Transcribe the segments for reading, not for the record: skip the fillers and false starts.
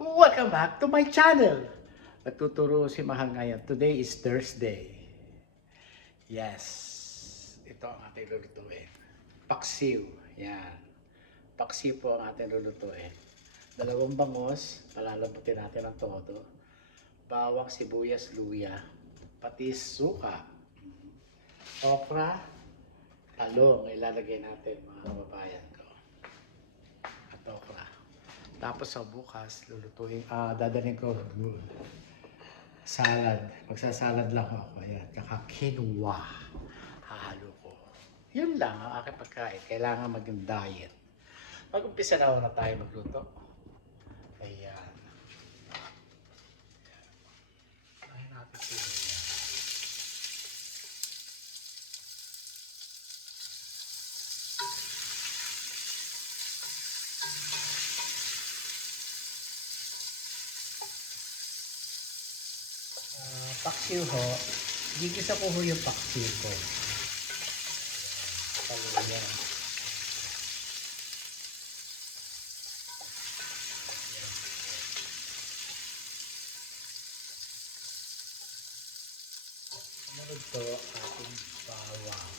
Welcome back to my channel. Matuturo si Mahal ngayon. Today is Thursday. Yes. Ito ang ating lulutuin. Paksiw. Yan. Paksiw po ang ating lulutuin. 2 bangos. Palalabutin natin ang todo. Bawang, sibuyas, luya. Pati suka. Okra. Talong. Ilalagay natin mga kababayan ko. At okra. Tapos sa bukas, lulutuin, dadalhin ko salad. Magsasalad lang ako. Ayan. Tsaka quinoa. Hahalo ko. Yun lang ang aking pagkain. Kailangan maging diet. Mag-umpisa na tayo magluto. Ayan. Ayan natin sila. Paksiw ho, gigisa ko ho yung paksiw ko. Paluya. Sumunod to ating bawang.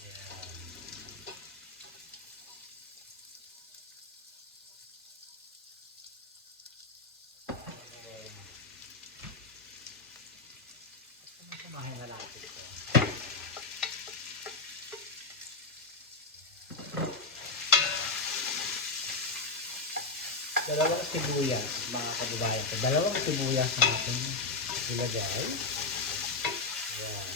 Ayan. Kumahin na natin ito. Dalawang sibuyas, mga kababayan ko. Dalawang sibuyas natin ilagay. Ayan.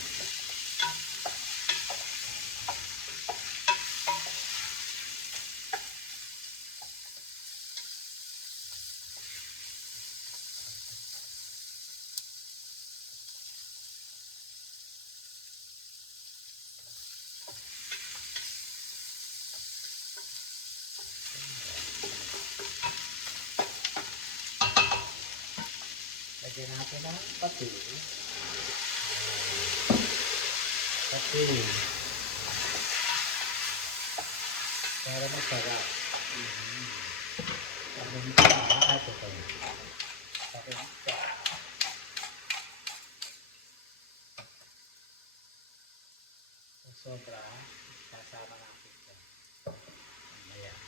Lagyan natin ang pati. Pati. Para masarap. Paminta. Ito ko. Paminta. Sobra. Kasama natin ito. Ayan.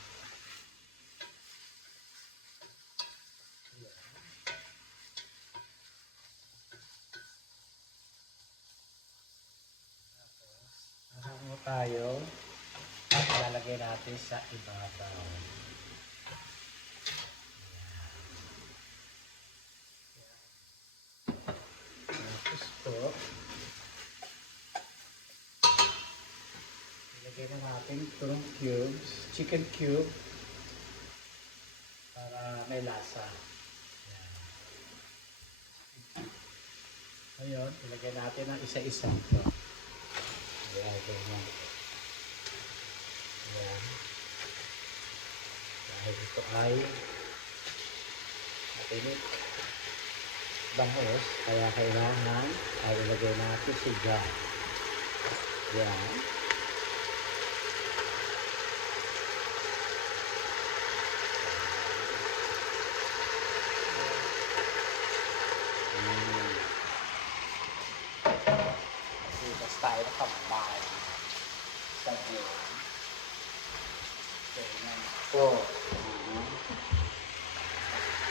Hango tayo at lalagay natin sa ibabaw. Tapos po, ilagay na natin itong cubes, chicken cube para may lasa. Ngayon, ilagay natin ang isa-isa ito. Ayan, ganyan. Ayan. Dahil ito ay matinit bangus, kaya kailangan ay ilagay natin si gas. Ayan. Tapos tayo nakabay sa buwan. Ganyan po.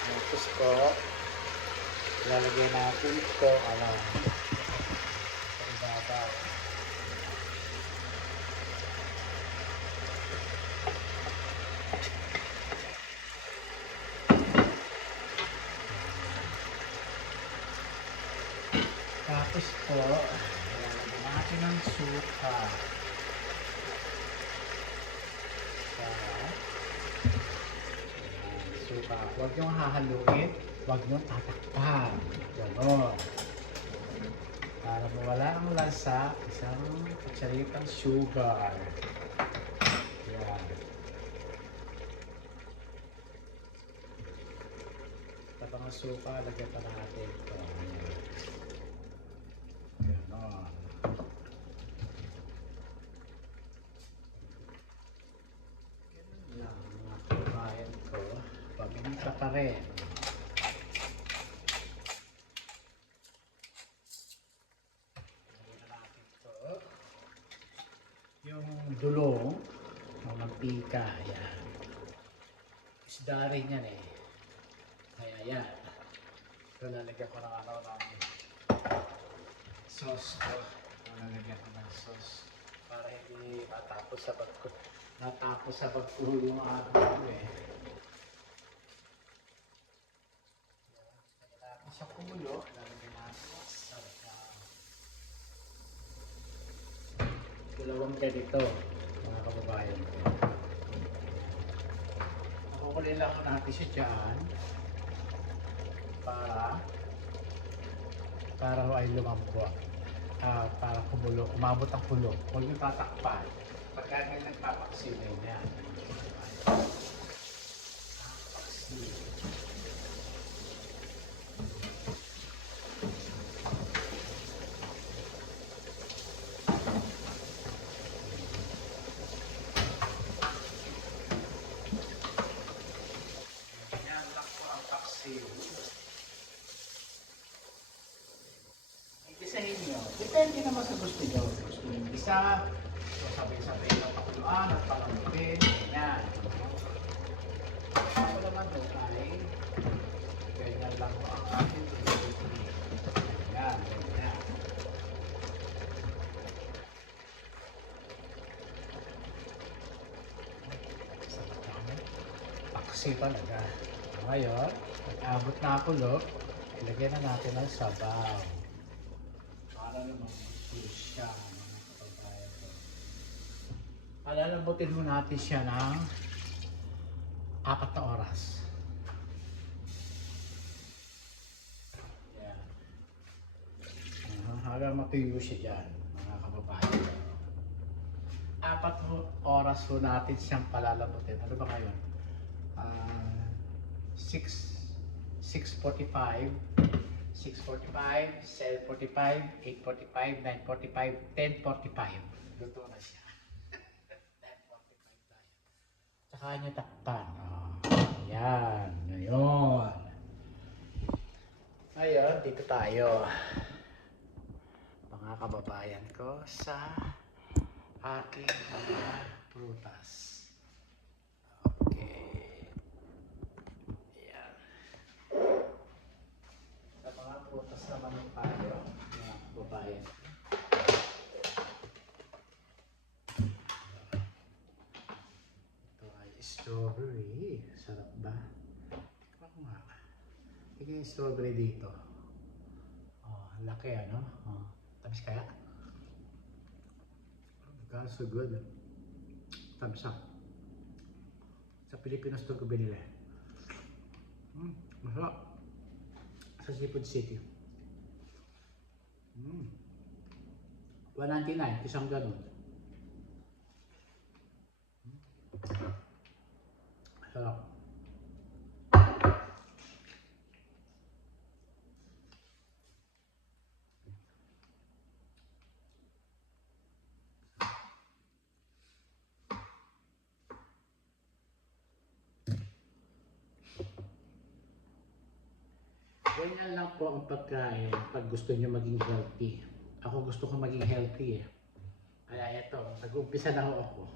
Tapos po, lalagay natin ito sa ibabaw. Tapos po, lalagyan natin ang suka. Suka. Huwag niyong hahaluin, huwag niyong tatakpan. Ganon. Para mawala ang lasa, isang kutsaritang sugar. Yan. Tapos ang suka, lagyan pa natin ito. Ganon. Yan, mga kabayan ko. Minta pa rin. Lagyan natin ito. Yung dulong ng mantika. Ayan. Isda rin yan eh. Kaya yan. Ito lalagyan ko ng ano ng sauce ko. Lalagyan ko ng sauce para hindi natapos sa pagkulo yung ano eh. Natapos sa kulo, lalagyan natin sa dalawang ganito, mga kababayan ko. Makukulin lang natin siya dyan para ay lumambot. Para kumulo, umabot ang kulo. Huwag nyo tatakpan. Pagka may nagpapaksimin yan. Paksiw. Ganyan lang po ang paksiw. Isahin nyo. Depende naman sa gusto nyo. Gusto nyo isa, so sabay-sabay ng pakuluan at palamupin. Ganyan. Ako naman doon ay ganyan lang po ang ating pinipili. Ganyan, ganyan. Sarap naman. Paksi talaga. Ngayon, pag-abot na kulo, ilagyan na natin ang sabaw. Para naman mag-juice siya, mga kababayan ko. Palalabutin mo natin siya ng 4 na oras. Yan. Hanggang matuyo siya dyan, mga kababayan ko. 4 oras po natin siyang palalabutin. Ano ba ngayon? 6:45, 7:45, 8:45, 9:45, 10:45. Luto na siya. 10:45 tayo. Tsaka nyo takpan. Ayan. Ngayon. Ngayon, dito tayo. Mga kababayan ko sa aking mga prutas. Okay. Ayan. Sa mga prutas naman tayo, mga kababayan. Ito ay strawberry. Sarap ba? Tignan ko nga. Tignan yung strawberry dito. Oh, laki ano? Oh, tamis kaya? God, so good. Tamis ah. Sa Pilipinas ito ko binili. Masarap. Sa Seafood City. 199, isang ganun. Sarap. Ganyan lang po ang pagkain pag gusto nyo maging healthy. Ako gusto ko maging healthy eh. Kaya ito, nag-umpisa na ako.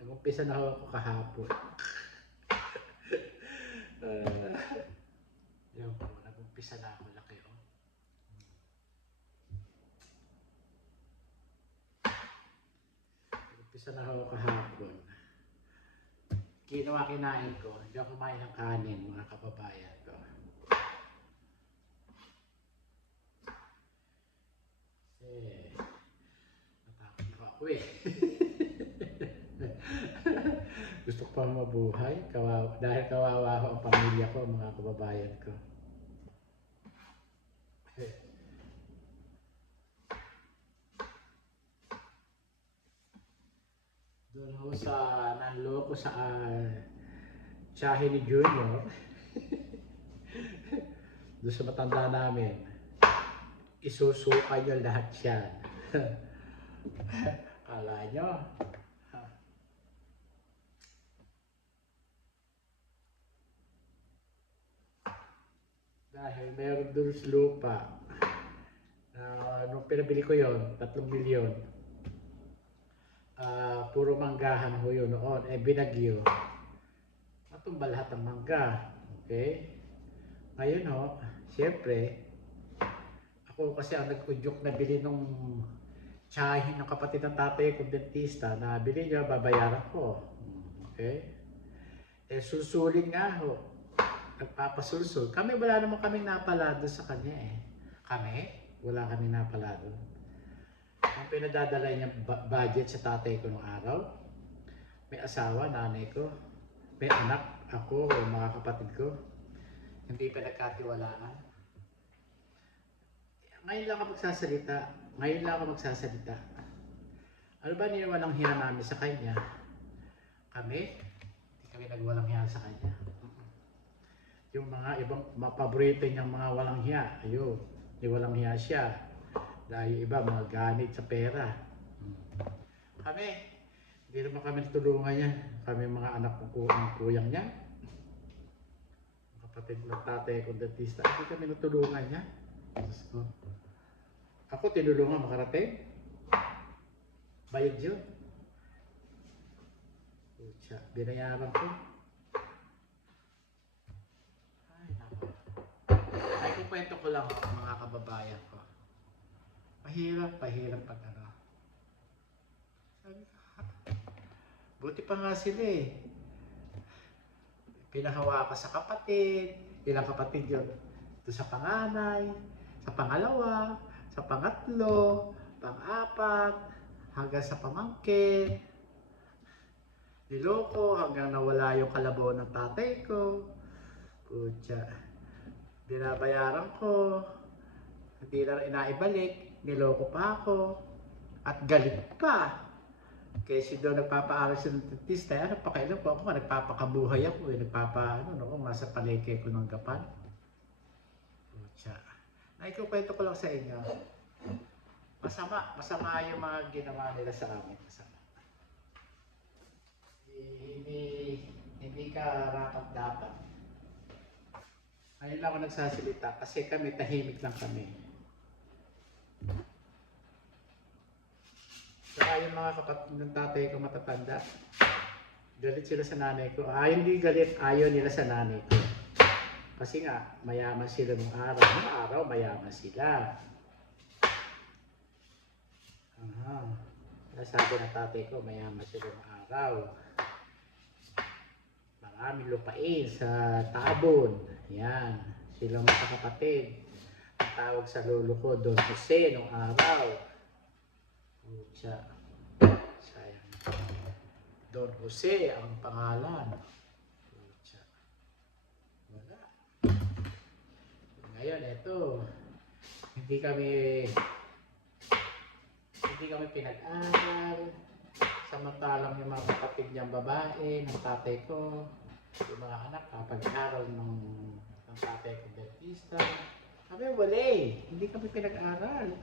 Nag-umpisa na ako kahapon. Yan po, nag-umpisa na ako. Laki oh. Nag-umpisa na ako kahapon. Kinain ko, hindi ako kumain ng kanin, mga kababayan ko. Natakot na ako eh. Gusto ko pa mabuhay dahil kawawa ako ang pamilya ko, mga kababayan ko. Doon ako sa nanloko sa tiyahe ni Junior. Doon sa matanda namin. Isusuka nyo lahat yan. Kala nyo. Dahil meron dun sa lupa. Nung pinabili ko yon 3 milyon. Puro manggahan ho yun noon. Binagyo. Matumba lahat ng mangga. Okay? Ngayon ho, siyempre, ako kasi ang nag-udyok na bili nung tsahin ng kapatid ng tatay kong dentista na bili niya, babayaran ko. Okay? Susulin nga ho. Nagpapasulsul. Kami wala naman kaming napalado sa kanya eh. Kami? Wala kaming napalado. Ang pinadadala niya budget sa tatay ko nung araw, may asawa, nanay ko, may anak, ako, o mga kapatid ko. Hindi pa nagkatiwalaan. Ngayon lang ako magsasalita. Ngayon lang ako magsasalita. Ano ba niwalang hiya namin sa kanya? Kami? Hindi kami nagwalang hiya sa kanya. Yung mga ibang paborito niyang mga walang hiya, ayun, di walang hiya siya. Dahil iba, mga ganit sa pera. Kami, hindi naman kami natulungan niya. Kami mga anak ng kuyang niya. Kapatid ng tatay kong dentista, hindi kami natulungan niya. Ako tinulungan makarating. Bayad yun. Binayaran ko. Ay, nako. Ay, kukwento ko lang mga kababayan ko. Pahirap pag ano. Buti pa nga sila eh. Pinahawa ka sa kapatid. Ilang kapatid yun? Ito sa panganay, sa pangalawa, sa pangatlo, pang-apat, hanggang sa pamangkin. Niloko hanggang nawala yung kalabaw ng tatay ko. Putya. Binabayaran ko. Hindi na inaibalik. Niloko pa ako. At galit pa. Kasi doon nagpapaaral sa dentista, ano pa kailan po ako, nagpapakabuhay ako, noong nasa palengke ko ng Gapan. Putya. Naikukwento ko lang sa inyo. Masama yung mga ginawa nila sa amin. Masama. Hindi ka rapat dapat. Ayun lang ako nagsasalita kasi kami tahimik lang kami. Saka yung mga kapatid ng tatay ko matatanda, galit sila sa nanay ko. Hindi galit, ayaw nila sa nanay ko. Kasi nga, mayaman sila nung araw. Nung araw, mayaman sila. Sabi ng tatay ko, mayaman sila nung araw. Maraming lupain sa Tabon. Yan. Silang magkakapatid. Ang tawag sa lolo ko, Don Jose nung araw. Sayang. Don Jose ang pangalan. Wala. Ngayon, eto. Hindi kami pinag-aral. Samantalang yung mga kapatid niyang babae, ng tatay ko, yung mga anak, kapag-aral ng tatay ko dentista. Kami wala eh. Hindi kami pinag-aral.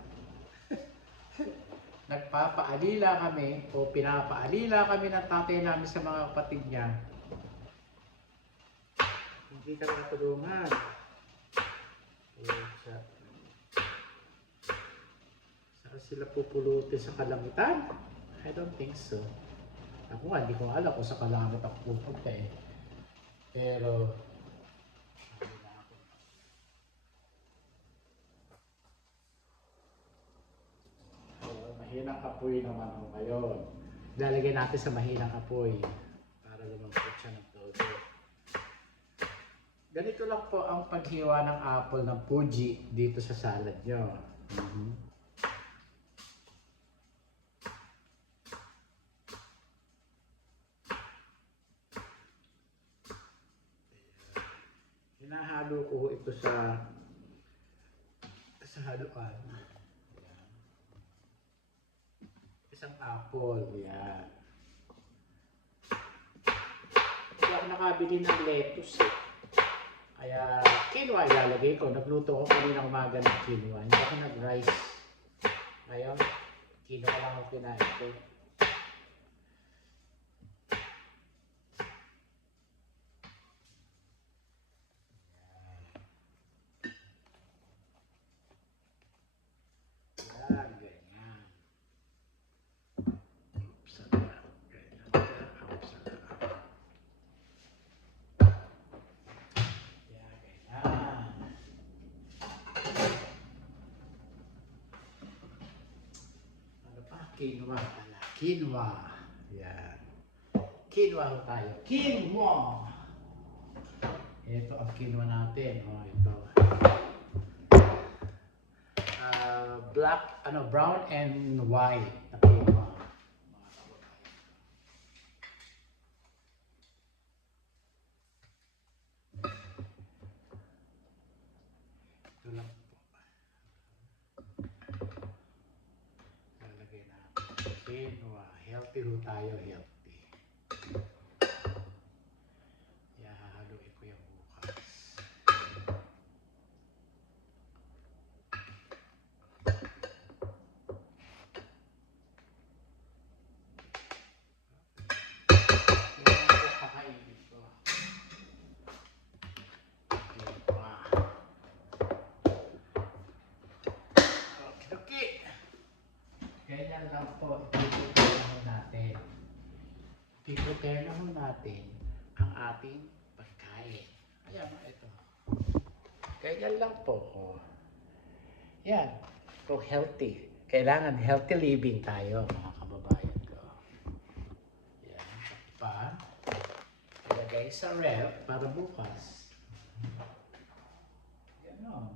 Nagpapaalila kami o pinapaalila kami ng tatay namin sa mga kapatid niya. Hindi kami natulungan. Saan sila pupulutin sa kalangitan? I don't think so. Ako nga, hindi ko alam kung sa kalangit ako pupunta eh. Pero mahinang apoy naman ako ngayon. Lalagyan natin sa mahinang apoy para lumambot siya ng todo. Ganito lang po ang paghiwa ng apple ng Fuji dito sa salad nyo. Hinahalo ko ito sa haluan. Isang apple, yan. Hindi ako nakabili ng lettuce eh. Kaya quinoa ilalagay ko. Nagluto ko kanina umaga ng quinoa. Hindi ako nag-rice. Ngayon, quinoa lang ako kinain ko. Quinoa pala. Quinoa. Yan. Quinoa ho tayo. Quinoa! Ito ang quinoa natin. Oh, ito. Black, brown and white na quinoa. Ito lang po. Lalagay natin. Quinoa. Healthy ho tayo. Healthy. Hahaluin ko yung bukas. Kakainin ko. Okay. Ganyan lang po. I-prepare na ho natin. I-prepare na ho natin ang ating pagkain. Ayan, ito. Ganyan lang po. Oh. Yan. Kung healthy. Kailangan healthy living tayo, mga kababayan ko. Yan. Pa. Ilagay sa ref para bukas. Yan o.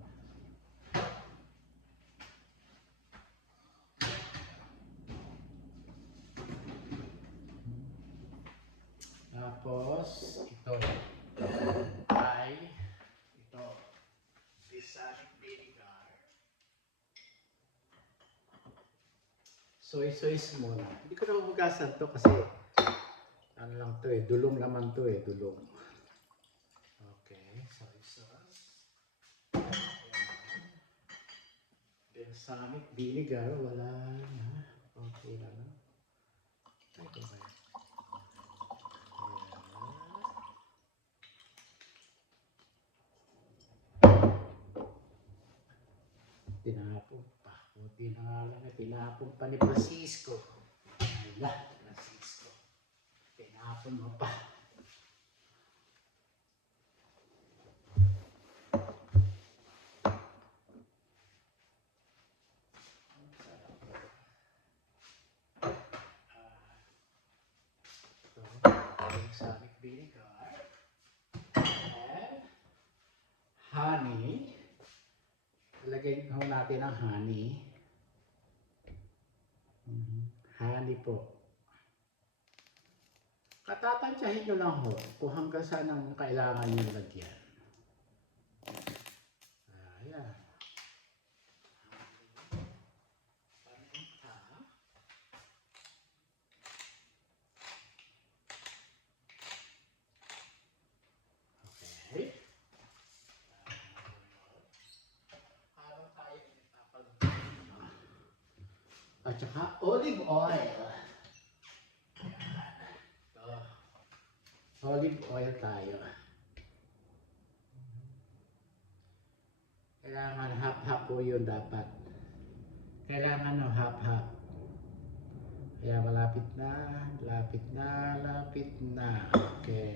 Tapos, ito ay balsamic vinegar. Soy sauce muna. Hindi ko na hugasan to kasi ano lang to dulong naman to dulong. Okay, soy sauce. Balsamic vinegar, wala na. Okay lang. Ito ba? Tinapon pa. Buti na nga lang tinapon pa ni Francisco. Ala, Francisco. Tinapon mo pa. Ito, balsamic vinegar. And honey. Ilagay ho natin ang honey. Honey po. Katatansyahin nyo lang ho kung hanggang saan ang kailangan nyo lagyan. Ayan. Paminta. Okay. At saka olive oil. Ito. Olive oil tayo. Kailangan half-half po yun dapat. Kailangan half-half. Kaya malapit na, lapit na, lapit na. Okay.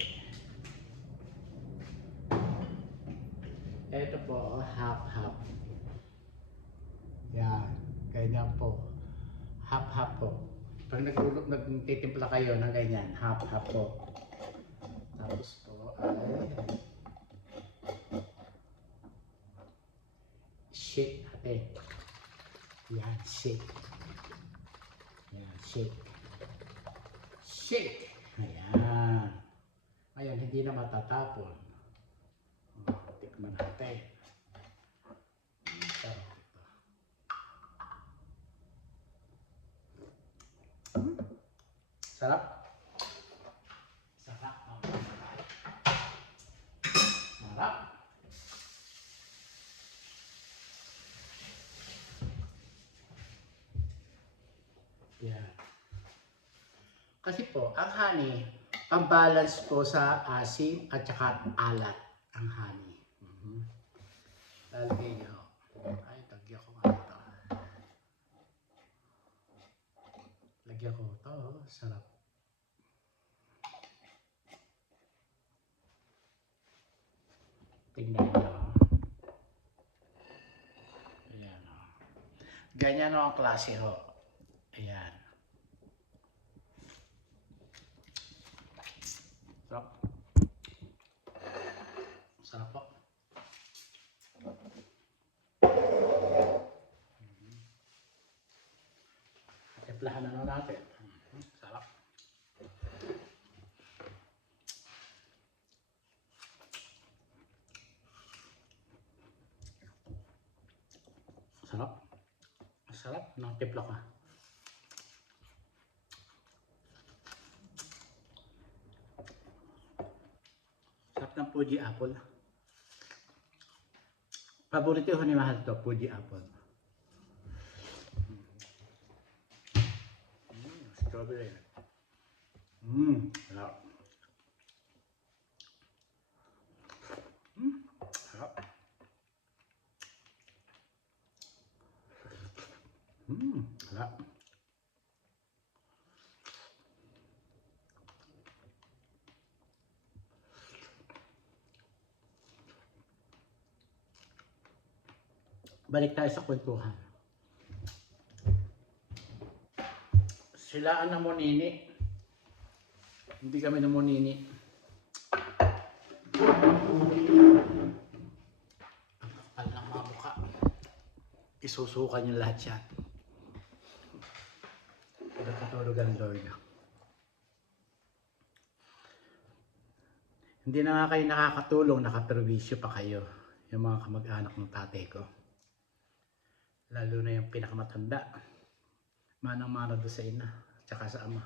Ito po, half-half. Yan, ganyan po. Half-half po. Pag nagtitimpla kayo ng ganyan, half-half po. Tapos po ay shake natin. Yan, shake. Yan, shake. Shake! Ayan. Ayan, hindi na matatapon. Tikman natin. Sarap. Sarap. Sarap. Yan. Kasi po, ang honey, ang balance po sa asim at saka alat ang honey. Lalagay niyo. Ay, tagyan ko nga ito. Lagyan ko ito. Sarap. Tingnan niyo. Ayan o. Ganyan o ang klase ho. Ayan. Timplahan na natin. Sarap. Sarap. Sarap ng timpla ka. Sarap ng Fuji apple. Paborito ko ni Mahal to, Fuji apple. Strawberry. Sarap. Sarap. Sarap. Balik tayo sa kwentuhan. Sila ang namunini. Hindi kami namunini. Ang kapal ng mga mukha. Isusukan yung lahat yan. Pinagkatulog ang Lord. Hindi na nga kayo nakakatulong, nakaperwisyo pa kayo. Yung mga kamag-anak ng tatay ko. Lalo na yung pinakamatanda. Manang-mana doon sa ina, tsaka sa ama.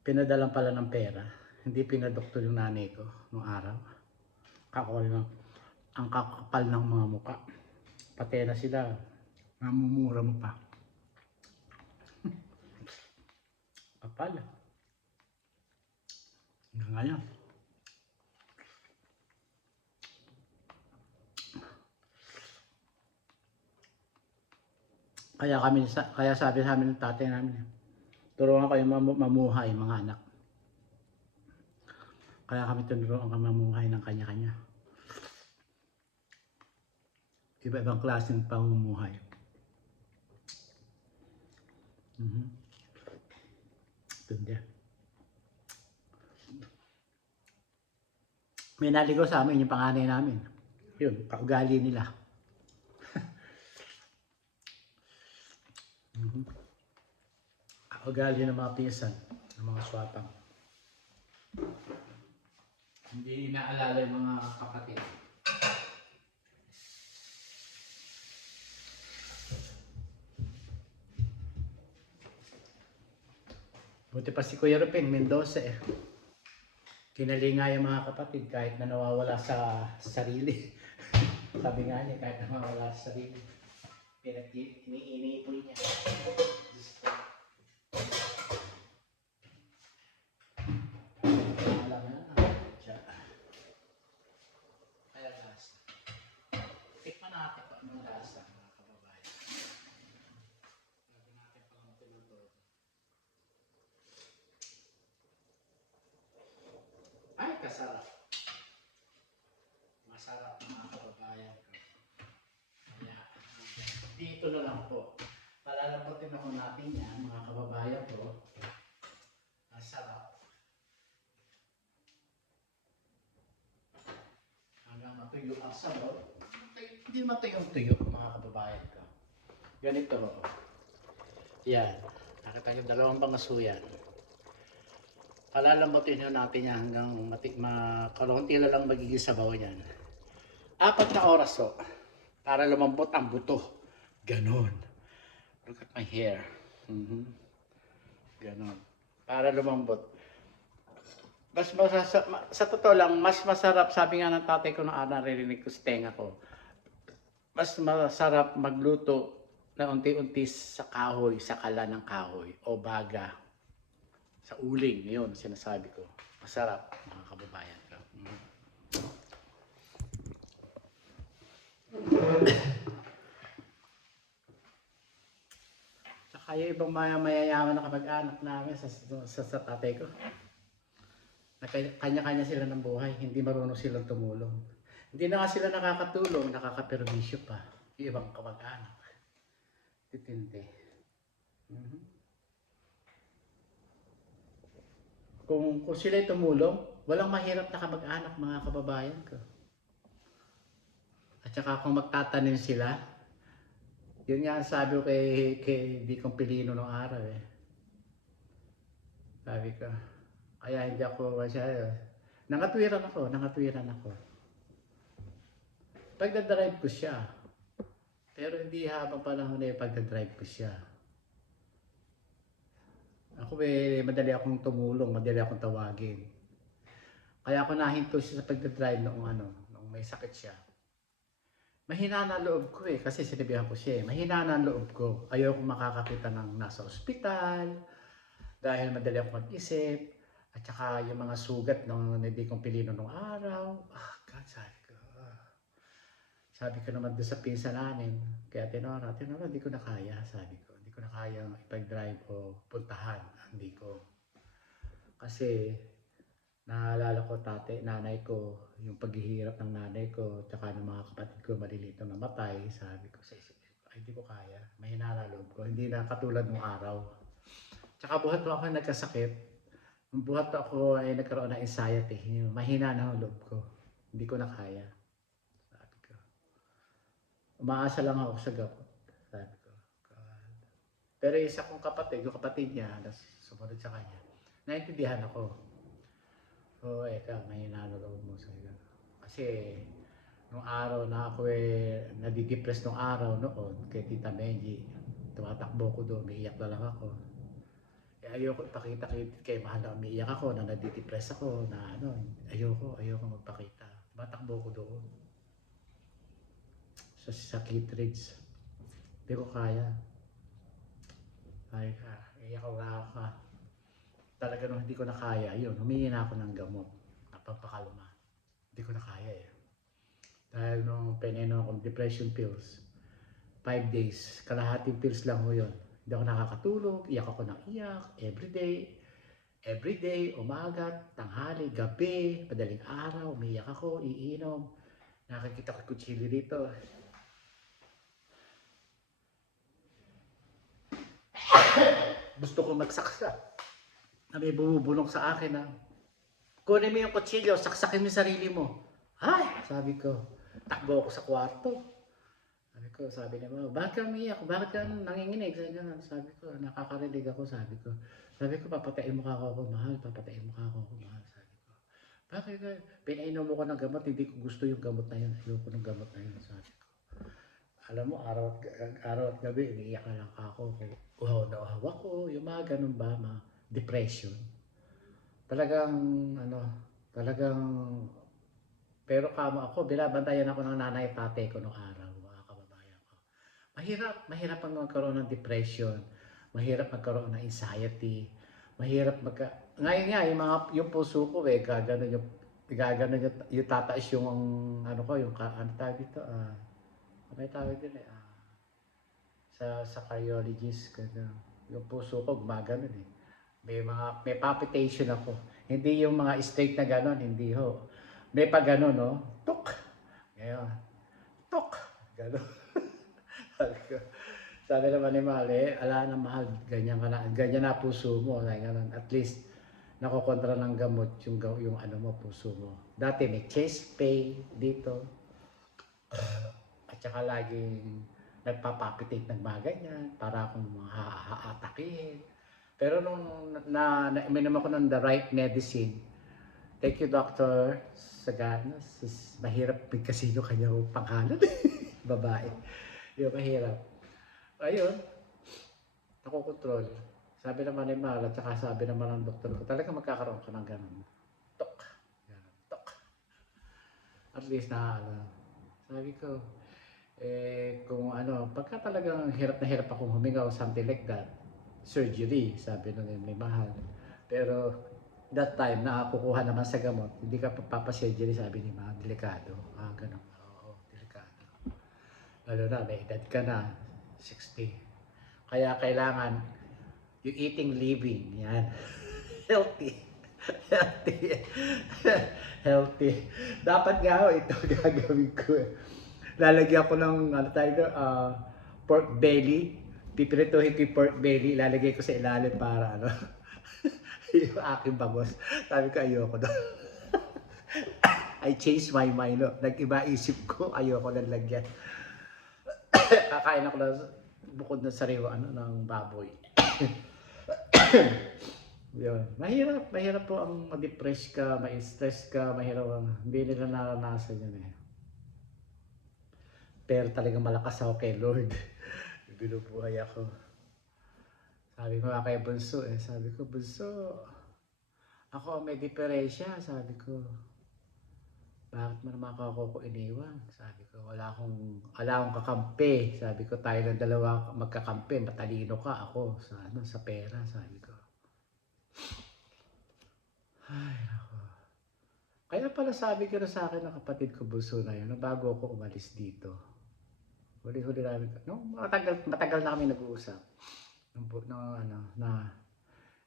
Pinadalang pala ng pera. Hindi pinadoktor yung nanay ko nung araw. Ang kakapal ng mga muka. Pati na sila. Mamumura mo pa. Kapal. Hanggang ngayon. Kaya sabi sa amin ng tatay namin, turuan kayo mamuhay mga anak. Kaya kami turuan kami mamuhay ng kanya-kanya. Iba-ibang klaseng pamumuhay. Tunde. May naligaw sa amin yung panganay namin. Yun, kaugali nila. Kaugali ng mga pinsan, ng mga swapang. Hindi naalala yung mga kapatid. Buti pa si Kuya Rupin, Mendoza eh. Kinalinga yung mga kapatid kahit na nawawala sa sarili. Sabi nga niya, kahit na nawawala sa sarili. Iniipon niya. Alam na na. Kaya lasa. Tikman natin pa ng lasa mga kababayan. Lagi natin pang tinuturo. Ay, kasarap. Masarap mga kababayan ko. Kaya, dito na lang po. Palalambutin ako natin yan, mga kababayan ko. Masarap. Hanggang matuyo ang sabor. Hindi matuyong-tuyo, mga kababayan ko. Ganito ho. Yan. Nakita nyo dalawang pangasuyan. Palalambutin natin yan hanggang kaunti na lang magiging sabaw yan. 4 na oras ho. Para lumambot ang buto. Ganon. Look at my hair. Ganon. Para lumambot. Sa totoo lang, mas masarap, sabi nga ng tatay ko na naririnig ko sa tenga ko, mas masarap magluto na unti-unti sa kahoy, sa kala ng kahoy, o baga, sa uling, yun, sinasabi ko. Masarap, mga kababayan ko. Tsaka yung ibang mayayaman na kamag-anak namin sa tatay ko. Kanya-kanya sila ng buhay, hindi marunong silang tumulong. Hindi na nga sila nakakatulong, nakakaperwisyo pa. Yung ibang kamag-anak. Titindi. Kung sila'y tumulong, walang mahirap na kamag-anak mga kababayan ko. At saka kung magtatanim sila, Yun nga ang sabi ko kay Deacon Pilino nung araw eh. Sabi ko, kaya hindi ako masyado. Nangatwiran ako. Pagdadrive ko siya. Pero hindi habang panahon na pagdadrive ko siya. Ako madali akong tumulong, madali akong tawagin. Kaya ako nahinto siya sa pagdadrive nung may sakit siya. Mahina na loob ko eh, kasi sinabihan ko siya eh. Mahina na loob ko. Ayoko makakakita ng nasa ospital, dahil madali akong mag-isip, at saka yung mga sugat ng hindi kong pilino nung araw. God, sabi ko naman doon sa pinsa namin, kaya tinora, hindi ko na kaya, sabi ko. Hindi ko na kaya ipag-drive o puntahan, hindi ko. Kasi, naalala ko nanay ko, yung paghihirap ng nanay ko, tsaka ng mga kapatid ko maliliit na namatay, sabi ko sa isip ko, ay hindi ko kaya, mahina na loob ko, hindi na katulad ng araw. Tsaka buhat ako nagkasakit, nung buhat ako ay nagkaroon ng anxiety, mahina na ang loob ko, hindi ko na kaya, sabi ko. Umaasa lang ako sa gamot, sabi ko. God. Pero isa kong kapatid, yung kapatid niya, sumunod sa kanya, naintindihan ako. Oo, mahina na loob mo sa iyo. Kasi, nung araw na ako nadidepress nung araw noon, kay Tita Menji, tumatakbo ko doon, umiiyak na lang ako. Ayoko ipakita kay mahal na umiiyak ako, na nadidepress ako, na ayoko magpakita. Tumatakbo ko doon. Sa Kittredge. Hindi ko kaya. Ay iiyak ako. Talaga nung hindi ko na kaya, yun, humingi na ako ng gamot, pampakalma. Hindi ko na kaya eh. Dahil nung pinainom akong depression pills, 5 days, kalahating pills lang ho yun. Hindi ako nakakatulog, iyak ako ng iyak, everyday, umaga, tanghali, gabi, madaling araw, umiyak ako, iinom. Nakikita ko kutsilyo dito. Gusto ko magsaksa. Na may bumubulong sa akin na, kunin mo yung kutsilyo, saksakin mo yung sarili mo. Ay, sabi ko, takbo ako sa kwarto. Sabi niya, bakit ka umiyak? Bakit ka nanginginig? Sabi ko, nakakarinig ako, sabi ko. Sabi ko, papatayin mo ka ako, mahal, papatayin mo ka ako, mahal, sabi ko. Bakit ka? Pinainom mo ko ng gamot, hindi ko gusto yung gamot na yun. Ayoko ng gamot na yun, sabi ko. Alam mo, araw at gabi, iniiyak na lang ako. Uhaw na uhaw ako, yung mga ganun ba, depression. Talagang pero kamo ako, binabantayan ako ng nanay at tatay ko nung araw, mga kababayan ko. Mahirap ang magkaroon ng depression, mahirap magkaroon ng anxiety, ngayon nga, yung puso ko gaganon yung tataas yung tawag dito, may tawag din sa cardiologist, yung puso ko gumaganon eh. May palpitation ako. Hindi yung mga straight na gano'n, hindi ho. May pa gano'n, no? Tok! Ngayon, tok! Gano'n. Sabi naman ni Mali, ala na mahal, ganyan na puso mo. Ganyan. At least, nakokontra ng gamot yung puso mo. Dati may chest pain dito. At saka laging nagpapapitate ng mga ganyan para akong haatakin. Pero nung minom ako ng the right medicine, thank you Dr. Sagana, mahirap kasi yung kanyang pangalan, babae, yung mahirap. Ayun, nakokontrol. Sabi naman ni Mala, at saka sabi naman ng doktor ko, talaga magkakaroon ka ng ganun. Tok, ganun, tok. At least sabi ko, kung pagka talagang hirap na hirap akong huminga o something like that, surgery, sabi nung may mahal. Pero that time, nakakukuha naman sa gamot, hindi ka papasurgery, sabi ni mahal, delikado. Ganun. Oo, delikado. Lalo na, may edad ka na, 60. Kaya kailangan, yung eating living, yan. Healthy. Healthy. Dapat nga, ito gagawin ko Lalagyan ko ng, pork belly. Pipirituhin ko yung pork belly, ilalagay ko sa ilalim para yung aking bangos. Sabi ko, ayoko doon. I changed my mind. Nag-iba isip ko, ayoko nang lagyan. Kakain ako na bukod na sariwa ano ng baboy. Yun. Mahirap po ang ma-depress ka, ma-stress ka, mahirap ang hindi nila naranasan yun eh. Pero talagang malakas ako kay Lord. Binubuhay ako. Sabi ko nga kay Bunso eh, sabi ko, Bunso, ako ang may diferensya, sabi ko. Bakit mo naman ako iniwan? Sabi ko, wala akong kakampi. Sabi ko, tayo lang dalawa magkakampi, matalino ka ako sa pera, sabi ko. Ay, nako. Kaya pala sabi ko na sa akin ng kapatid ko Bunso na yun, bago ako umalis dito. Huli-huli namin, no, matagal na kami nag-uusap.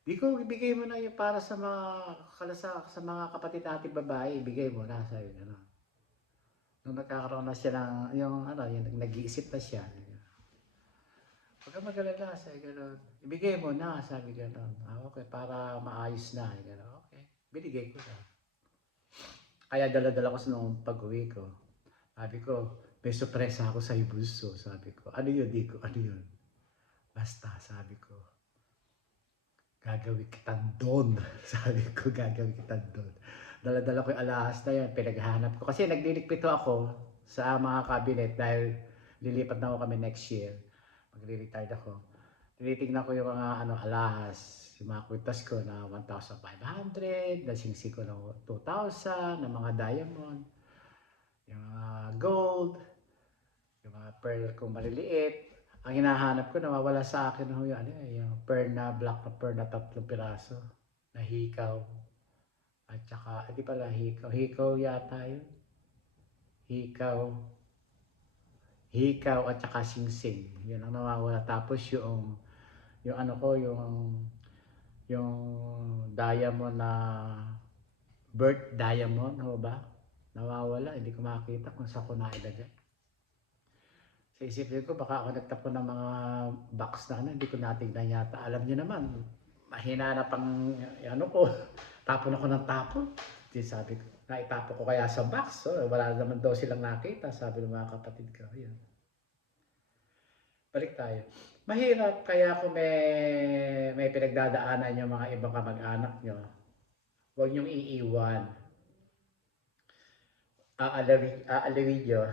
Di ko ibigay mo na yung para sa mga kapatid natin babae, ibigay mo na, sabi ko. Nung nagkakaroon na siya ng, yung nag-iisip na siya. Pagka magalala, sabi ko, ibigay mo na, sabi ko. Okay, para maayos na. Okay, binigay ko na. Kaya dala-dala ko nung pag-uwi ko. Sabi ko, may sorpresa ako sa Bunso, sabi ko. Ano yun, Diko? Ano yun? Basta, sabi ko, gagawin kitang doon. Sabi ko, gagawin kitang doon. Dala-dala ko yung alahas na yan, pinaghahanap ko. Kasi nagliligpito ako sa mga cabinet dahil lilipat na ako kami next year. Magre-retire ako. Tinitignan ko yung mga alahas, yung mga kwintas ko na 1,500, nasingsi ko na 2,000, na mga diamond, yung mga gold, yung mga pearl kong maliliit. Ang hinahanap ko, nawawala sa akin yung pearl na black na pearl na 3 piraso na hikaw. At saka, di pala hikaw. Hikaw yata yun. Hikaw at saka singsing. Yun ang nawawala. Tapos yung diamond na birth diamond, ho ba? Nawawala. Hindi ko makita kung saan ko nailagay. Sa isipin ko, baka ako nagtapon ng mga box na hindi ko natignan yata. Alam niyo naman, mahina na pang ko. Tapon ako ng tapon. Di sabi ko, naitapo ko kaya sa box. So, wala naman daw silang nakita, sabi ng mga kapatid ko. Yan. Balik tayo. Mahirap kaya kung may pinagdadaanan yung mga ibang kamag-anak nyo. Huwag nyong iiwan. Aalawin nyo.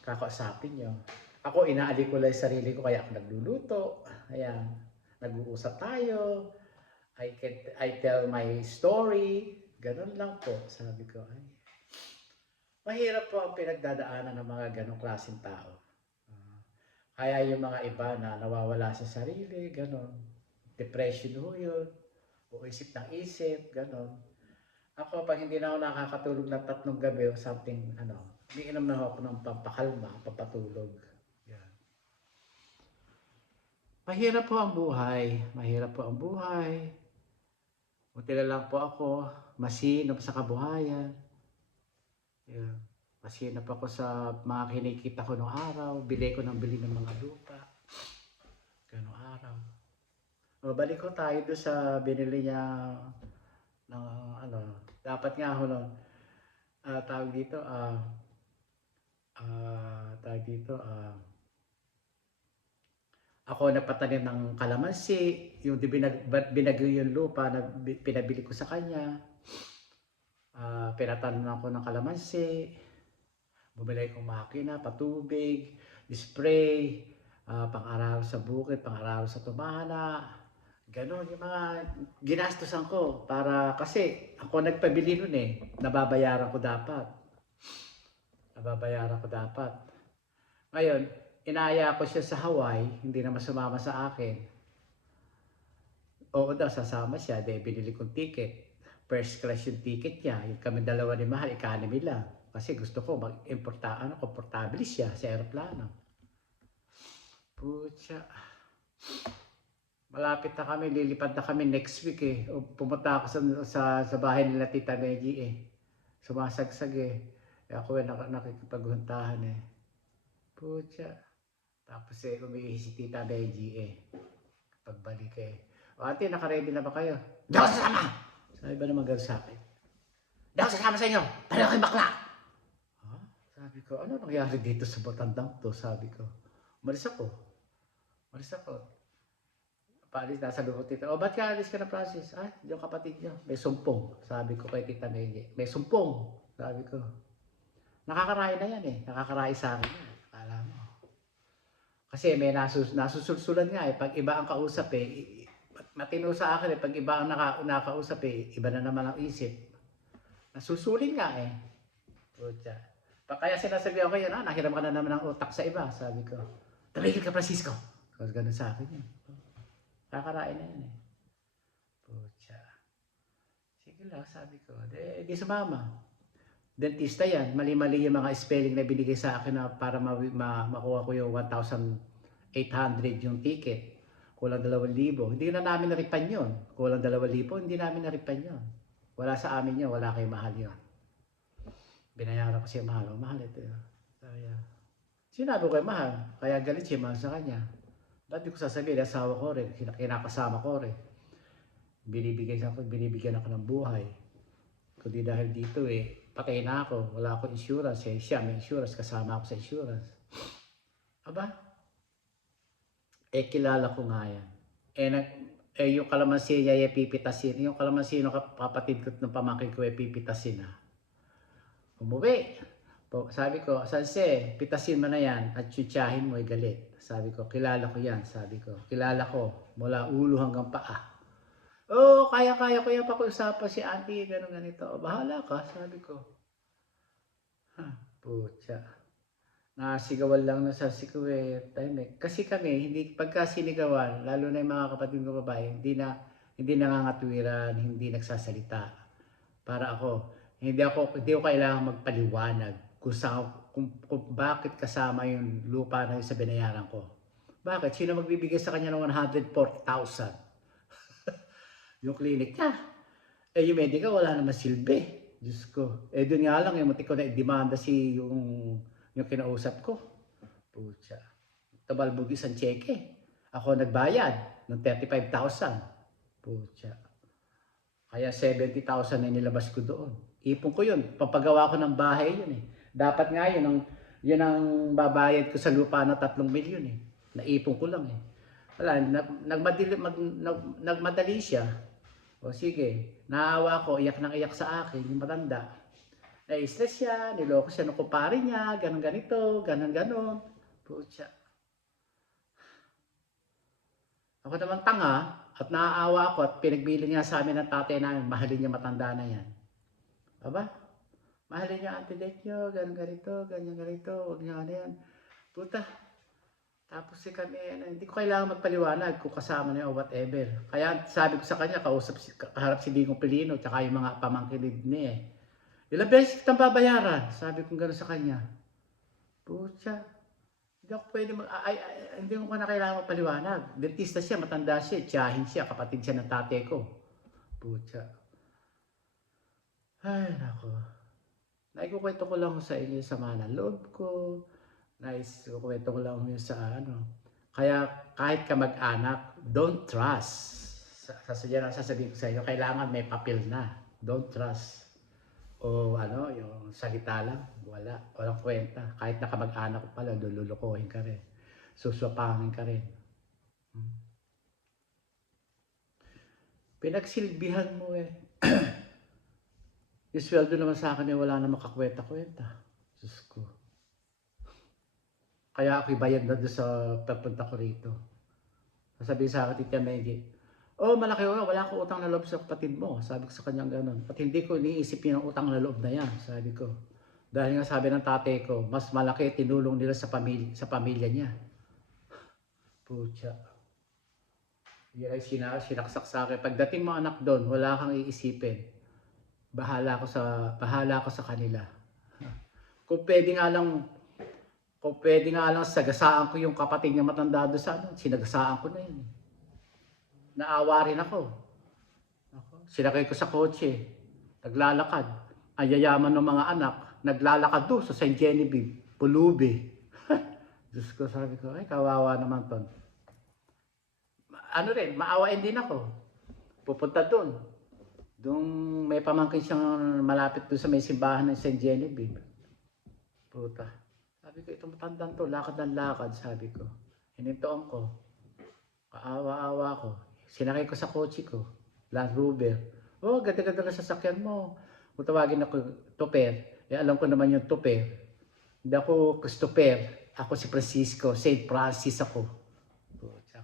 Kakausapin nyo. Ako, inaali ko lang yung sarili ko kaya ako nagluluto. Ayan. Nag-uusap tayo. I tell my story. Ganun lang po, sabi ko. Ay, mahirap po ang pinagdadaanan ng mga ganong klaseng tao. Kaya yung mga iba na nawawala sa sarili, ganon. Depression ho yun. O isip ng isip, ganon. Ako, pag hindi na ako nakakatulog ng 3 gabi o something, umiinom na ako ng pampakalma, pampatulog. Yan. Mahirap po ang buhay. Mahirap po ang buhay. Buti na lang po ako, masinop sa kabuhayan. Yeah. Masinop ako sa mga kinikita ko noong araw. Bili ko ng mga lupa. Ganong araw. Balik ko tayo doon sa binili niya ng dapat nga ho nun. Tawag dito, ako nagpatanim ng kalamansi, yung binagyo yung lupa na pinabili ko sa kanya. Pinatanim ko ng kalamansi, bumili kong makina, patubig, spray, pang-araw sa bukid, pang-araw sa tumana. Ganon yung mga ginastusan ko para kasi ako nagpabili nun eh, nababayaran ko dapat. Ngayon, inaya ko siya sa Hawaii, hindi naman sumama sa akin. Oo daw, sasama siya, dahil binili kong ticket. First class yung ticket niya, yung kami dalawa ni Mahal, economy lang. Kasi gusto ko komportable siya sa aeroplano. Pucha. Malapit na kami, lilipad na kami next week eh. Pumunta ako sa bahay nila Tita Meji eh. Sumasagsag eh. Ako nakikipaghuntahan eh. Pucha. Tapos umiihi si Tita Meji eh. Pagbalik eh. O ate, naka-ready na ba kayo? Di ako sasama! Sabi ba naman gano'n sa akin? Di ako sasama sa inyo! Paano kayo bakla? Sabi ko, ano nangyari dito sa matandang to? Sabi ko, umalis ako. Malis ako. Paalis, nasa lubot dito. O, ba't ka alis ka na, Francis? Ah, yung kapatid niyo. May sumpong. Sabi ko kay Tita Megi. May sumpong. Sabi ko. Nakakaray na yan eh. Nakakaray sa akin yan. Akala mo. Kasi may nasusulsulan nga eh. Pag iba ang kausap eh. Matino sa akin eh. Pag iba ang nakausap eh. Iba na naman ang isip. Nasusulin nga eh. Pucha. Kaya sinasabihan ko yan, nahiram ka na naman ng utak sa iba. Sabi ko. Tumigil ka, Francisco. Kasi ganun sa akin yan. Kakarain na yan eh. Pucha. Sige lang, sabi ko. Di sumama. Dentista yan. Mali-mali yung mga spelling na binigay sa akin na para makuha ko yung 1,800 yung ticket. Kulang 2,000. Hindi na namin naripan yun. Kulang 2,000, hindi namin naripan yun. Wala sa amin yun. Wala kayo mahal yun. Binayaran ko siya mahal. Mahal ito yun. Kaya, sinabi ko kayo mahal. Kaya galit siya mahal sa kanya. Ba't di ko sasabihin, asawa ko rin, kinakasama ko rin. Binibigyan ako ng buhay. Kundi dahil dito eh, patay na ako, wala akong insurance. Eh, siya may insurance, kasama ako sa insurance. Aba? Eh, kilala ko nga yan. Yung kalamansi niya, pipitasin. Yung kalamansi ng kapatid ko ng pamangkin ko, pipitasin na. Umuwi. Sabi ko, Sanse, pitasin mo na yan at tsutsahin mo ay galit. Sabi ko, kilala ko yan. Sabi ko, kilala ko mula ulo hanggang paa. Oh, kaya-kaya ko yan pakiusapan si auntie, gano'n ganito. Bahala ka, sabi ko. Putya. Nasigawan lang na sa sikuwe. Kasi kami, hindi pagka sinigawan, lalo na yung mga kapatid ko babae, hindi nangangatwiran, hindi nagsasalita. Para ako, hindi ko kailangan magpaliwanag kung bakit kasama yung lupa na sa binayaran ko. Bakit? Sino magbibigay sa kanya ng 140,000? Yung clinic niya. Eh yung medical, wala naman silbi. Diyos ko. Eh doon nga lang, yung muntik ko na demanda yung kinausap ko. Pucha. Tabalbog isang cheque. Ako nagbayad ng 35,000. Pucha. Kaya 70,000 na nilabas ko doon. Ipon ko yun. Papagawa ko ng bahay yun eh. Dapat nga yun ang babayad ko sa lupa na 3 milyon eh. Naipon ko lang eh. Wala, nagmadali siya. O sige, naawa ko, iyak nang iyak sa akin, yung matanda. Na-stress siya, niloko siya ng kupari niya, ganun ganito, ganun ganon. Pucha. Ako naman tanga, at naaawa ako at pinagbili niya sa amin ng tatay namin, mahalin niya matanda na yan. Aba? Mahalin niya anti-date niyo, ganun ganito, ganyan ganito, huwag niya ano yan. Puta. Tapos kami, hindi ko kailangan magpaliwanag kung kasama niya o whatever. Kaya sabi ko sa kanya, kaharap si Digong Pilino, tsaka yung mga pamangkinid niya eh. Ilang beses kitang babayaran, sabi ko gano'n sa kanya. Pucha. Hindi ako pwede hindi ko na kailangan magpaliwanag. Dentista siya, matanda siya, tiyahin siya, kapatid siya ng tate ko. Pucha. Ay, nako. Naikukwento ko lang sa inyo sa sama ng loob ko. Naikukwento ko lang yung sa ano. Kaya kahit ka mag-anak, don't trust. Sasabihin ko sa inyo, kailangan may papel na. Don't trust. O ano, yung salita lang, walang kwenta. Kahit nakamag-anak ko pala, lulukohin ka rin. Suswapangin ka rin. Pinagsilbihan mo eh. Yung sweldo naman sa akin wala na makakwenta-kwenta. Diyos ko. Kaya ako'y bayad na doon sa papunta ko rito. Sasabihin sa akin, Tita Megi, oh, malaki wala akong utang na loob sa kapatid mo. Sabi ko sa kanya gano'n. At hindi ko iniisip yung utang na loob na yan, sabi ko. Dahil nga sabi ng tatay ko, mas malaki tinulong nila sa pamilya niya. Pucha. Yan ay sinaksak sa akin. Pagdating mo anak doon, wala kang iisipin. Bahala ko sa kanila. Kung pwede nga lang sagasaan ko yung kapatid niya matanda doon sa ano, sinagasaan ko na yun. Naawa rin ako. Sinakay ko sa kotse, naglalakad. Ang yayaman ng mga anak, naglalakad doon sa St. Genevieve, Pulubi. Diyos ko, sabi ko, ay kawawa naman ton. Ano rin, maawain din ako. Pupunta doon. Doon may pamangkin siyang malapit doon sa may simbahan ng St. Genevieve. Puta. Sabi ko, itong matandang to, lakad ng lakad, sabi ko. Hinintoon ko. Kaawa-awa ko. Sinakay ko sa kotse ko, Land Rover. Oh, ganda-ganda na sasakyan mo. Kung tawagin ako, Tupper. Eh, alam ko naman yung Tupper. Hindi ako Christopher. Ako si Francisco. Saint Francis ako.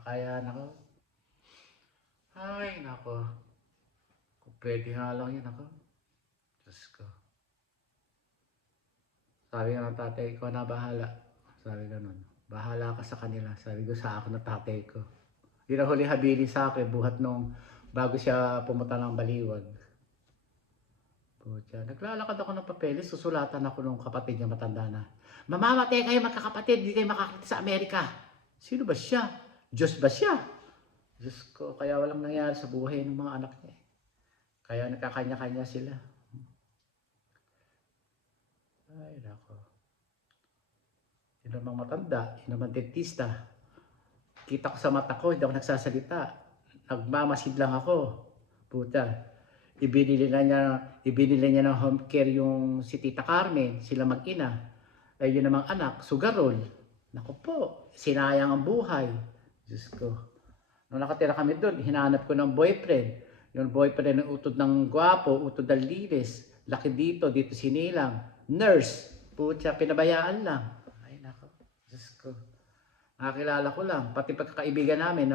Kaya nako. Ay, nako. Kung pwede nga lang yun ako. Diyos ko. Sabi nga ng tatay ko na bahala. Sabi ganun. Bahala ka sa kanila. Sabi ko sa ako ng tatay ko. Yun ang huli habilin sa akin buhat nung bago siya pumunta ng Baliwag. Pucha, naglalakad ako ng papeles, susulatan ako nung kapatid niya matanda na. Mamamatay kayo magkakapatid, hindi kayo makakita sa Amerika. Sino ba siya? Diyos ba siya? Diyos ko, kaya walang nangyari sa buhay ng mga anak niya. Kaya nagkakanya-kanya sila. Ay, nako. Yun namang matanda, yun namang dentista. Kita ko sa mata ko, hindi ako nagsasalita. Nagmamasid lang ako. Puta. Ibinili niya ng home care yung si Tita Carmen, sila mag-ina. Ay yun namang anak, sugarol. Naku po, sinayang ang buhay. Diyos ko. Nung nakatira kami doon, hinahanap ko ng boyfriend. Yung boyfriend ng utod ng gwapo, utod ng linis. Laki dito sinilang. Nurse. Putya, pinabayaan lang. Ay nako, Diyos ko. Nakakilala ko lang. Pati pagkakaibigan namin,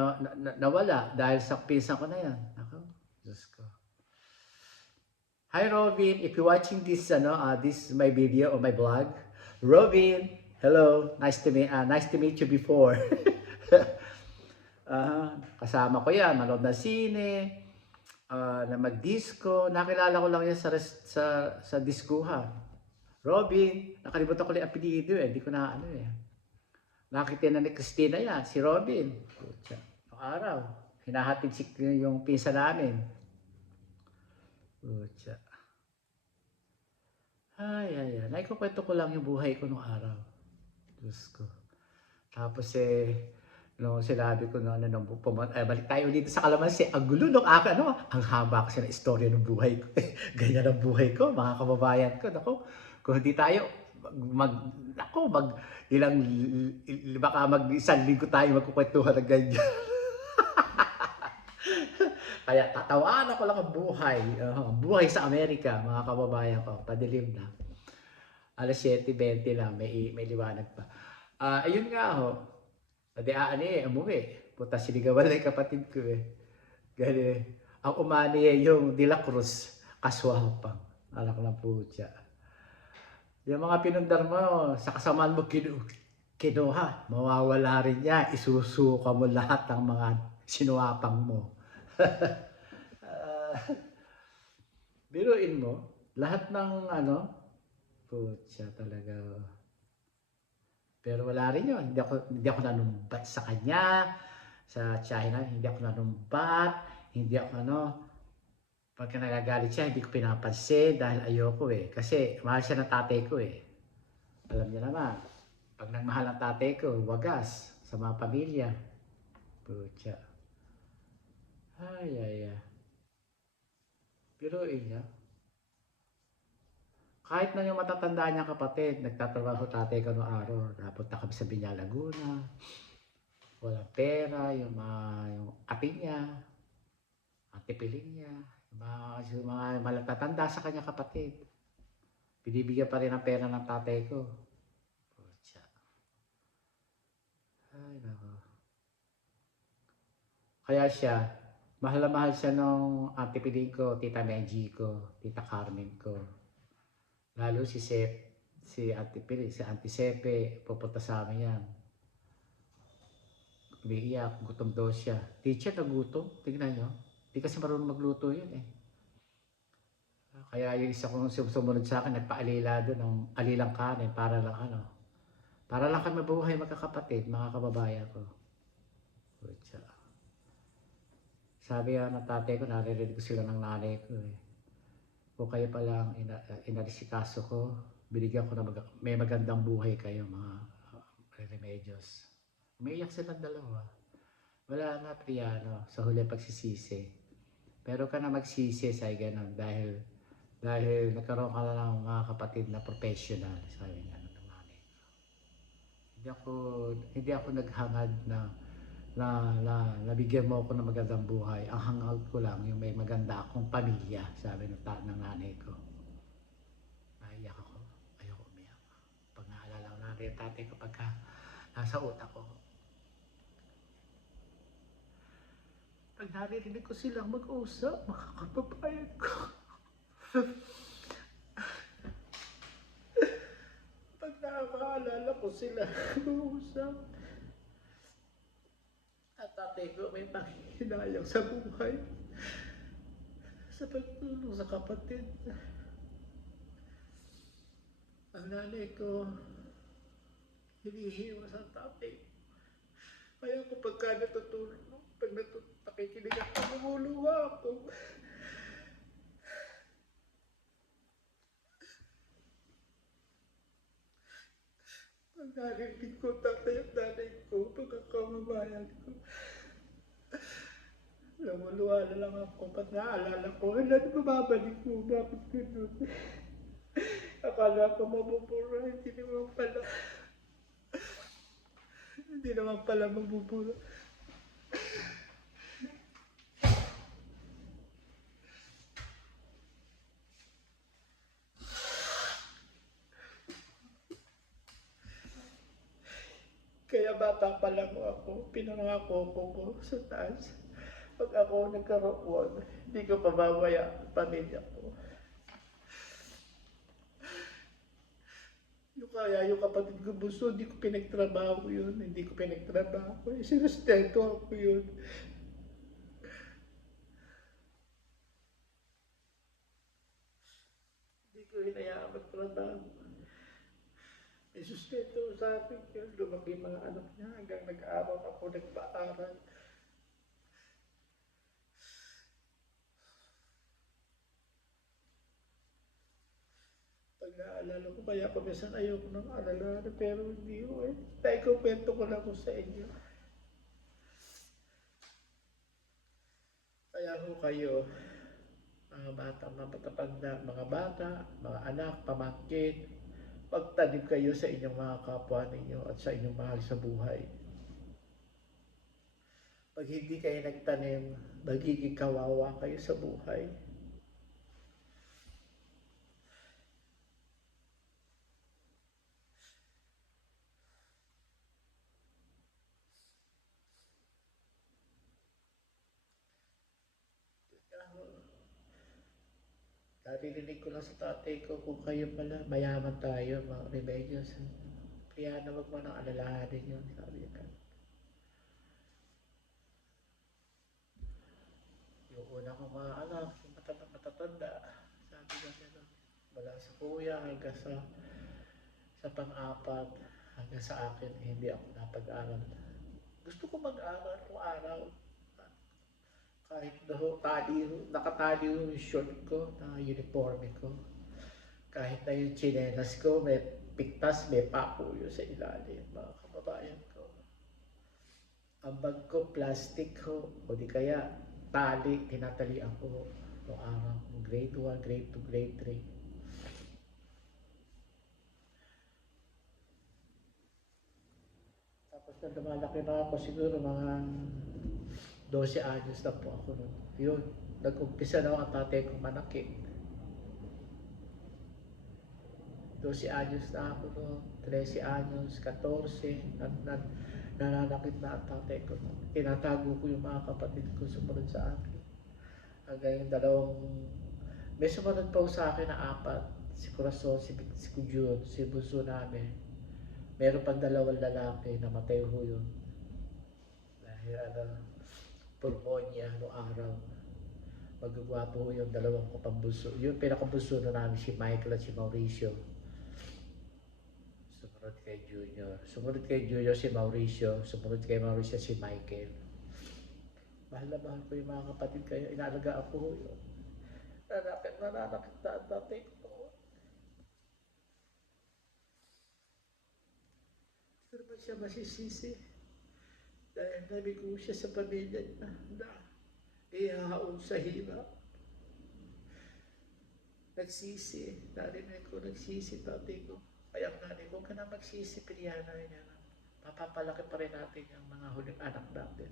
nawala dahil sa pinsan ko na yan. Nako, Diyos ko. Hi Robin, if you're watching this, this is my video or my blog. Robin, hello, nice to meet you before. Kasama ko yan, manood ng sine, na mag-disco. Nakilala ko lang yan sa diskuhan. Robin, nakalimutan ko lang yung apelido hindi ko na Nakita na ni Christina yan, si Robin. Noong araw, hinahatid yung pinsa namin. Pucha. Ay. Naikukwento ko lang yung buhay ko nung araw. Diyos ko. Tapos nung sinabi ko balik tayo dito sa Kalamansi. Ang gulo nung ang haba kasi ng istorya ng buhay ko. Ganyan ang buhay ko, mga kababayan ko. Naku, kung hindi tayo, baka isang linggo tayo magkukwentuhan ng ganyan. Kaya tatawan ako lang ang buhay sa Amerika, mga kababayan ko, padilim na. Alas 7:20 lang, may liwanag pa. Ayun nga umuwi. Puta, sinigawan na yung kapatid ko Gani, ang umani yung De La Cruz, kaswapang. Anak ng putya. Yung mga pinundar mo, sa kasamaan mo kinuha, mawawala rin niya, isusuka mo lahat ng mga sinuwapang mo. Biruin mo, lahat ng putya talaga. Pero wala rin yun. Hindi ako nanumbat sa kanya, sa China, hindi ako nanumbat, hindi ako pagka nagagalit siya, hindi ko pinapansin dahil ayoko Kasi mahal siya ng tatay ko Alam niya naman, pag nagmahal ng tatay ko, wagas sa mga pamilya. Putya. Ay. Pero niya. Kahit na yung matatanda niya kapatid, nagtatrabaho tatay ko noong araw. Napunta kami sa Biña, Laguna. Walang pera, yung ate niya, ate Piling niya, yung mga malatatanda sa kanya kapatid. Binibigyan pa rin ng pera ng tatay ko. Pucha. Ay, nako. Kaya siya, mahal na mahal siya nung ate Piling ko, tita Menji ko, tita Carmen ko. Lalo si ate Piling, si Auntie Sepe, pupunta sa amin yan. Umiiyak, gutom daw siya. Teacher, nagutom. Tingnan nyo. Di kasi marunong magluto yun Kaya yung isa kong sumunod sa akin, nagpaalila doon ng alilang kanin para lang para lang kami mabuhay magkakapatid, mga kababayan ko. Pucha. Sabi ng tatay ko, naririnig ko sila ng nanay ko Kung kayo palang inarisikaso ko, binigyan ko na may magandang buhay kayo, mga remedios. Umiiyak silang dalawa. Wala na Priano sa huli pagsisisi. Pero ka na magsisi sa ganun dahil nagkaroon ka na ng mga kapatid na professional, sabi nga ng nanay ko. Hindi ako naghangad na nabigyan mo ako ng magandang buhay. Ang hangout ko lang yung may maganda akong pamilya, sabi ng nanay ko. Naiyak ako, ayoko umiyak. Pag naalala ko na rin tatay ko pagka nasa utak ko. Pag naririnig ko silang mag-usap, makakapabayan ko. Pag nakakaalala ko sila mag-usap, at tatay ko may panghihinayang sa buhay, sa pagtulong sa kapatid. Ang nanay ko, hinihiwa sa tatay. Kaya kung pagka natutulog, pag nakikinig ako, namuluha ako. Pag narinig ko tatay at nanay ko, pagkakamabayan ko, namuluha na lang ako. Pag naalala ko, ilan bumabalik ko, bakit ganun? Akala ko mabubura, hindi naman pala mabubura. Kaya bata pa lang ako, pinangako ko sa taas. Pag ako nagkaroon, hindi ko pababaya ang pamilya ko. Yung kapatid ko bunso, hindi ko pinagtrabaho yun. Hindi ko pinagtrabaho. Sinustento ako yun. Hindi ko hinayaan magtrabaho. May sustento sa akin yun. Lumaki mga anak niya hanggang nag-aaral ako, nagpa-aral. Pag naalala ko, kaya pa minsan ayoko nang alala, pero hindi ko eh. Dahil ko kwento ko lang ko sa inyo. Kaya ho kayo, mga bata, mga matatanda, mga bata, mga anak, pamangkin, magtanim kayo sa inyong mga kapwa ninyo at sa inyong mahal sa buhay. Pag hindi kayo nagtanim, magiging kawawa kayo sa buhay. Naririnig ko lang sa tatay ko, kung kayo pala, mayaman tayo, mga Remedios. Kaya na wag mo nang alalahanin yun, sabi niya. Yung una kong mga anak, yung matatanda, sabi niya gano'n, wala sa kuya hanggang sa pang-apat, hanggang sa akin, hindi ako napag-aral. Gusto ko mag-aral kung araw. Kahit nakatali yung short ko, na uniforme ko. Kahit na yung chinelas ko, may piktas, may pako yun sa ilalim, mga kababayan ko. Ang bag ko, plastic ko, o di kaya tali, tinatalian ko noong araw, grade 1, grade 2, grade 3. Tapos na lumalaki na ako, siguro mga 12 anyos na po ako nun. Yun, nag-umpisa na ang tatay kong manakit. 12 anyos na ako noon, 13 anyos, 14, nananakit na ang tatay ko. Tinatago ko yung mga kapatid ko sumunod sa akin. Hanggang yung may sumunod pa sa akin na 4, si Corazon, si Kujun, si Bunso namin. Meron pang 2 lalaki, namatay ho yun. Dahil pulmonya noong araw. Magagwapo ho yung 2 ko pang bunso. Yung pinakabunso na namin, si Michael at si Mauricio. Sumunod kay Junior si Mauricio. Sumunod kay Mauricio si Michael. Mahal na mahal ko yung mga kapatid kayo. Inaalaga ako yun. Nananakit na ang tatay ko. Pero ba siya masisisi? Dahil nabigo siya sa pamilya niya na ihahaon sa hirap. Nagsisi. Narinig ko nagsisi tatay ko. Kaya ang nanay ko, ka na magsisi, piniyana niya. Mapapalaki pa rin natin yung mga huling anak natin.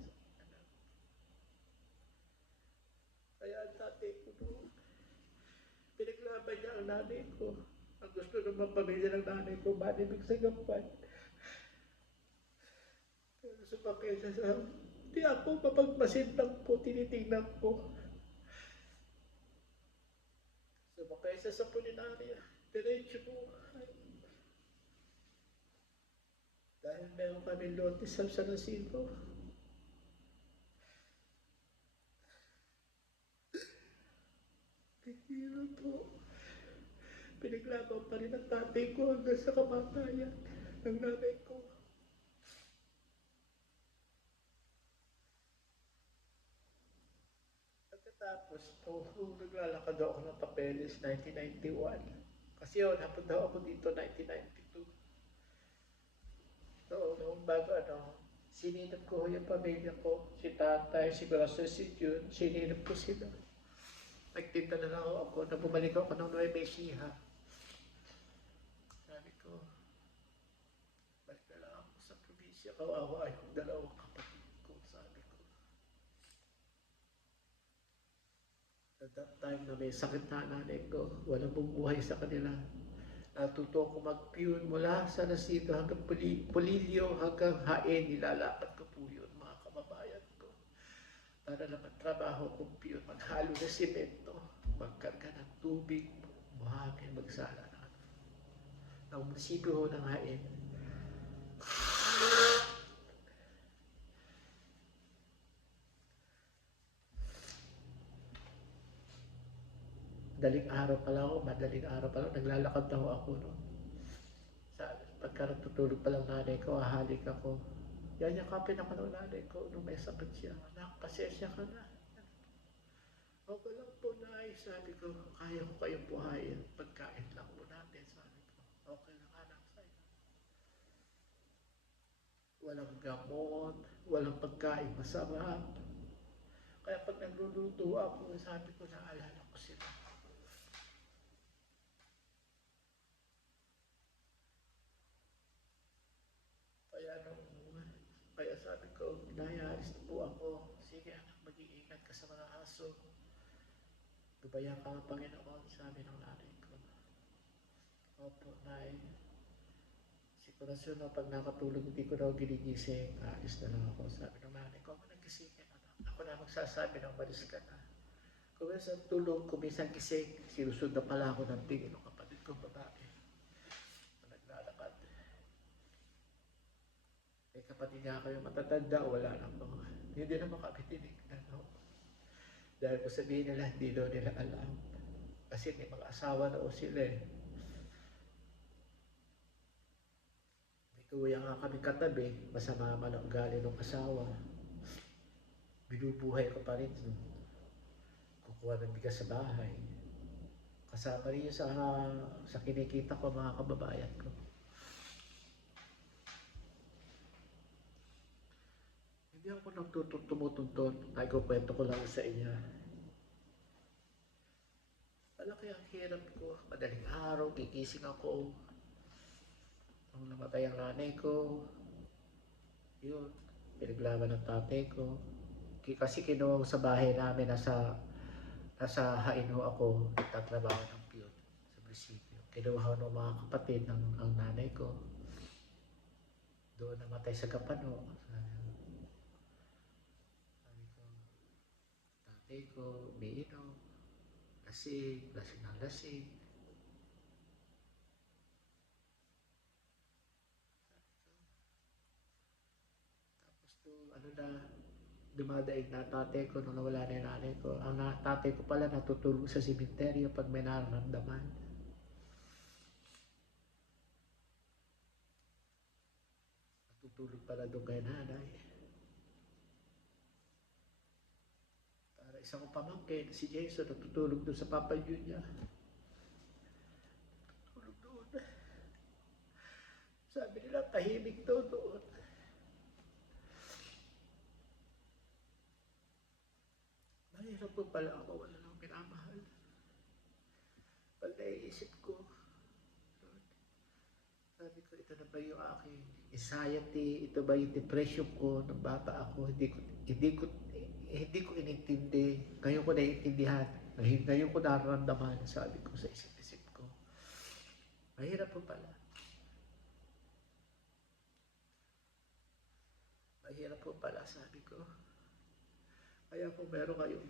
Kaya ang tatay ko noon, pinaglaban niya ang nanay ko. Ang gusto naman pamilya ng nanay ko, manibig sa gapan. Pero sumakay siya sa, di ako mapagmasin lang po, tinitingnan ko. Sumakay siya sa pulinarya, diretso po. Dahil meron kami lote sa San Jacinto. Hirap po. Pinaglaban pa rin ang tatay ko hanggang sa kamatayan ng nanay ko. Pagkatapos, naglalakad ako ng papeles 1991. Kasi yun, napunta ako dito 1992. So, noong bago sininap ko yung pamilya ko, si tatay, si Grasso, si June, sininap ko sila. Nagtinda na lang ako na bumalik ako ng Nueva Ecija. Sabi ko, balik na lang ako sa probinsya. Kawawa yung dalawang kapatid ko, sabi ko. At that time na may sakit na nanay ko, walang bumubuhay sa kanila. Natuto ko mag-pune mula sa Nasito hanggang Pulilio hanggang Hain, nilalakad ko po yun, mga kababayan ko. Para lang ang trabaho kong pune, maghalo na simento, magkarga ng tubig, buhangin, magsala ng munisipyo ng Hain. Madaling araw pa lang, naglalakad na ako noon. Pagka natutulog pa lang nanay ko, hahalik ako. Yan yung kapin ako ng nanay ko nung may sakit siya. Anak, pasensya ka na. Okay lang po, Nay. Sabi ko, kaya ko kayong buhayin. Pagkain lang po natin. Sabi ko, okay lang anak sa'yo. Walang gamot, walang pagkain masarap. Kaya pag nagluluto ako, sabi ko, naalala ko sila. Kaya sabi ko, nayaalis na po ako. Sige anak, mag-iingat ka sa mga aso. Gabayan ka ng Panginoon, sabi ng nanay ko. Opo, Nay. Sigurasyon na pag nakatulog, hindi ko daw ginigising. Aalis na lang ako. Sabi ng nanay ko, ako nagising ka anak. Ako na magsasabi ng malis ka na. Kung minsan tulog, kung minsan gising, sinusod na pala ako ng tingin ng kapatid kong babae. Naglalakad. May kapatid nga kayo matatanda, wala na po. Hindi na makakitinig na no. Dahil kung sabihin nila, hindi daw nila alam. Kasi may mga asawa na o sila eh. May kuya nga kami katabi, masama man ang ugali ng asawa. Binubuhay ko pa rin. Kukuha ng bigas sa bahay. Kasama rin yun sa kinikita ko mga kababayan ko. Hindi ako tumutunton. Ay ko kwento ko lang sa inyo. Malaki ang hirap ko. Madaling araw, gigising ako. Nung namatay ang nanay ko, yun, pinaglaban ng tatay ko. Kasi kinuha sa bahay namin, nasa Haino ako, nagtatrabaho ng piyot sa munisipyo. Kinuha ng mga kapatid ng nanay ko. Doon namatay sa Kapano. Tatay ko, umiinom, lasing ng lasing. Tapos dumadaig na tatay ko nung nawala na yung nanay ko. Ang tatay ko pala natutulog sa simenteryo pag may nararamdaman. Natutulog pala doon kay nanay. Isa kong pamangkin, si Jason, natutulog doon sa papalyo niya. Natutulog doon. Sabi nila, tahimik daw doon. Mahirap po pala ako, wala nang pinamahal. Pag naiisip ko, sabi ko, ito na ba yung aking anxiety? Ito ba yung depression ko nung bata ako? Hindi ko inintindi. Ngayon ko naiintindihan. Ngayon ko nararamdaman, sabi ko sa isip-isip ko. Mahirap po pala. Mahirap po pala, sabi ko. Kaya kung meron kayong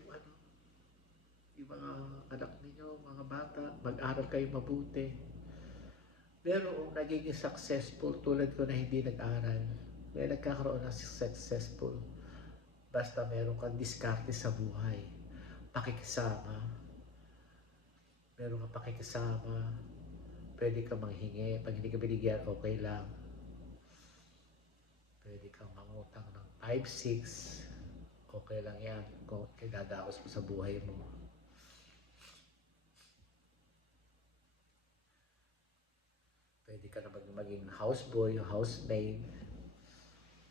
yung mga anak ninyo, mga bata, mag-aral kayo mabuti. Pero kung nagiging successful tulad ko na hindi nag-aral, may nagkakaroon ng successful. Basta meron kang diskarte sa buhay. Pakikisama. Meron kang pakikisama. Pwede kang manghingi. Pag hindi ka binigyan, okay lang. Pwede kang mangutang ng 5-6. Okay lang yan. Kung dadaos mo sa buhay mo. Pwede ka na maging houseboy, housemaid.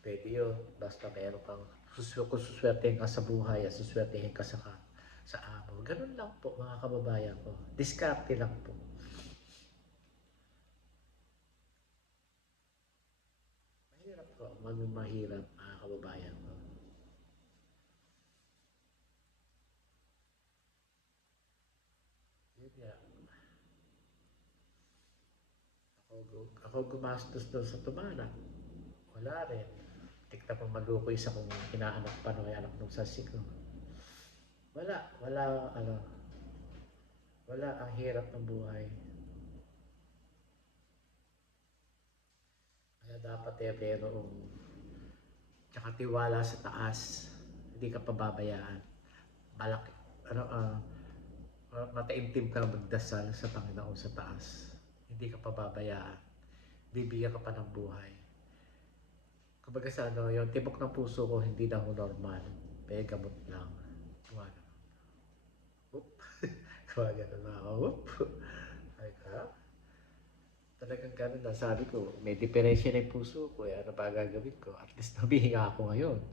Pwede yun. Basta meron kang kung suswertehin ka sa buhay at suswertehin ka sa amo. Ganun lang po mga kababayan ko. Diskarte lang po. Mahirap po. Mahirap mga kababayan ko. Yun yan. Ako gumastos doon sa Tumana. Wala rin. Tikta pang malukoy sa kung inaanak pa no, ay anak nung sasi ko. Wala, ang hirap ng buhay. Kaya dapat merong tsaka tiwala sa taas. Hindi ka pababayaan. Malaki, mataimtim ka magdasal sa Panginoon sa taas. Hindi ka pababayaan. Bibigyan ka pa ng buhay. Kumbaga sa yung tibok ng puso ko hindi na ako normal. May gamot lang. Gumagano. Oop. Gumagano na ako. Oop. Ay ka. Talagang gano'n na. Sabi ko, may depression na yung puso ko. Ano ba gagawin ko? At least nabihinga ako ngayon.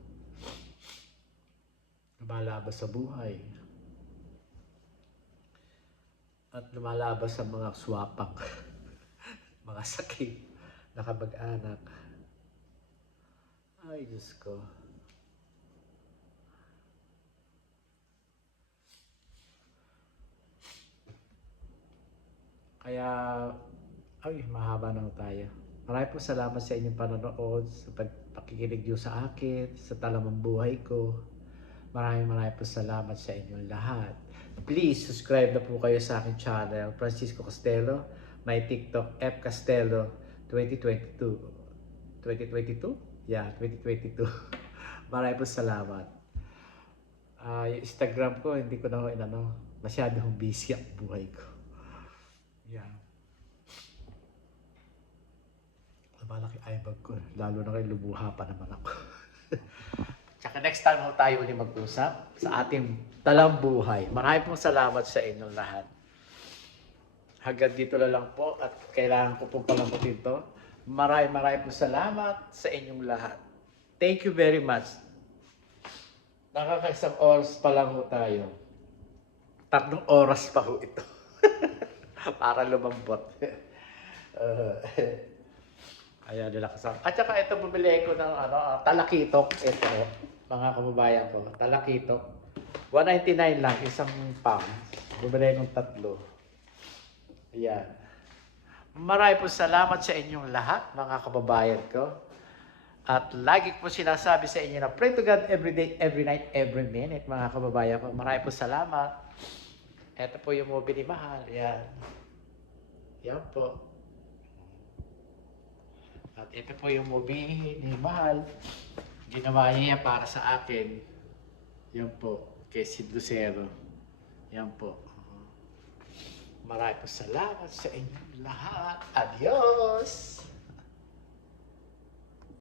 Lumalabas sa buhay. At lumalabas sa mga swapang. Mga sakit. Nakabag-anak. Ay, Diyos ko. Kaya, mahaba na tayo. Maraming po salamat sa inyong panonood, sa pagpakikinig nyo sa akin, sa talamang buhay ko. Maraming po salamat sa inyong lahat. Please, subscribe na po kayo sa aking channel, Francisco Castelo, my TikTok, F. Castelo 2022. 2022? Yeah, 2022. Maraming po salamat. Yung Instagram ko, hindi ko na masyadong busy ang buhay ko. Yeah. Malaki eyebag ko. Lalo na kayo lumuha pa naman ako. Tsaka next time tayo ulit mag-usap sa ating talambuhay. Maraming pong salamat sa inyong lahat. Hanggang dito na lang po at kailangan ko pong palambutin to. Maraming po salamat sa inyong lahat. Thank you very much. Nakakaisang oras pa lang ho tayo. 3 oras pa ho ito. Para lumambot. Ayan, nilakasan. At saka ito, bumili ko ng talakitok. Ito, mga kababayan ko. Talakitok. 199 lang, isang pound. Bumili kong 3. Ayan. Maraming po salamat sa inyong lahat, mga kababayan ko. At lagi po sinasabi sa inyo na pray to God every day, every night, every minute, mga kababayan ko. Maraming po salamat. Ito po yung movie ni Mahal. Yan. Yan po. At ito po yung movie ni Mahal. Ginawa niya para sa akin. Yan po. Kay Sid Lucero. Yan po. Maraming po salamat sa inyong lahat. Adios!